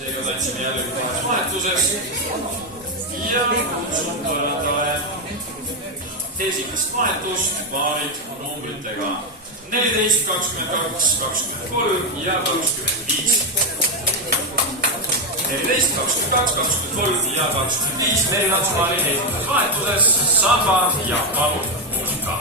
seega tantsime jällegi taas vahetuses ja kutsun põrandale esimest vahetust paarid numbritega 14, 22, 23 ja 25. 14, 22, 23 ja 25 meil on paari esimeses vahetuses samba ja palun muusika.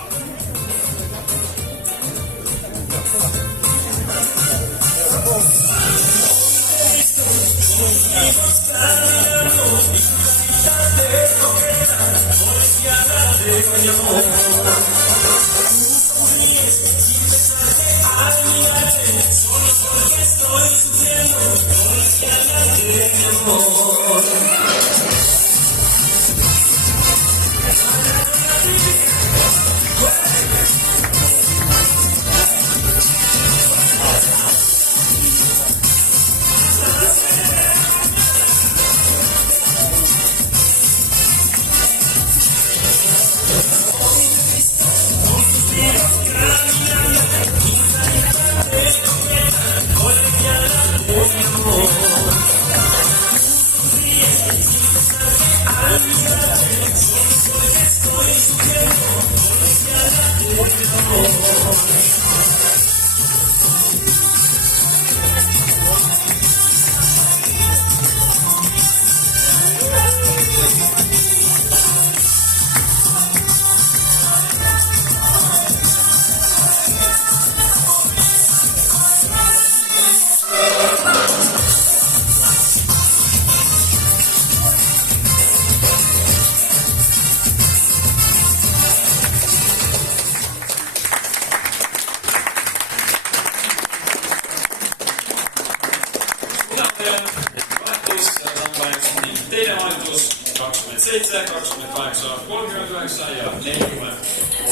Teine vahetus 27, 28, 39 ja 40.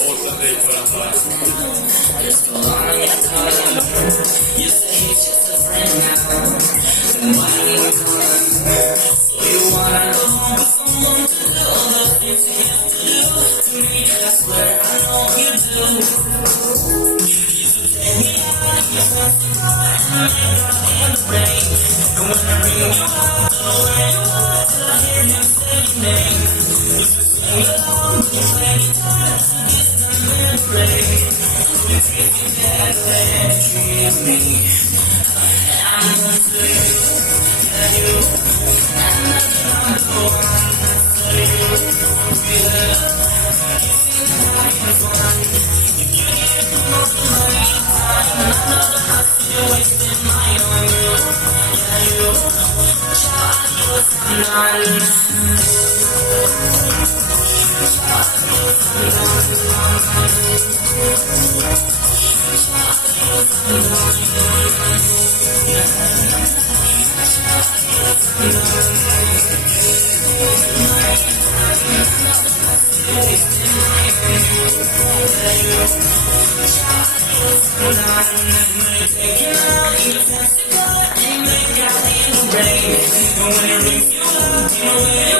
Ootan teid põrandale. When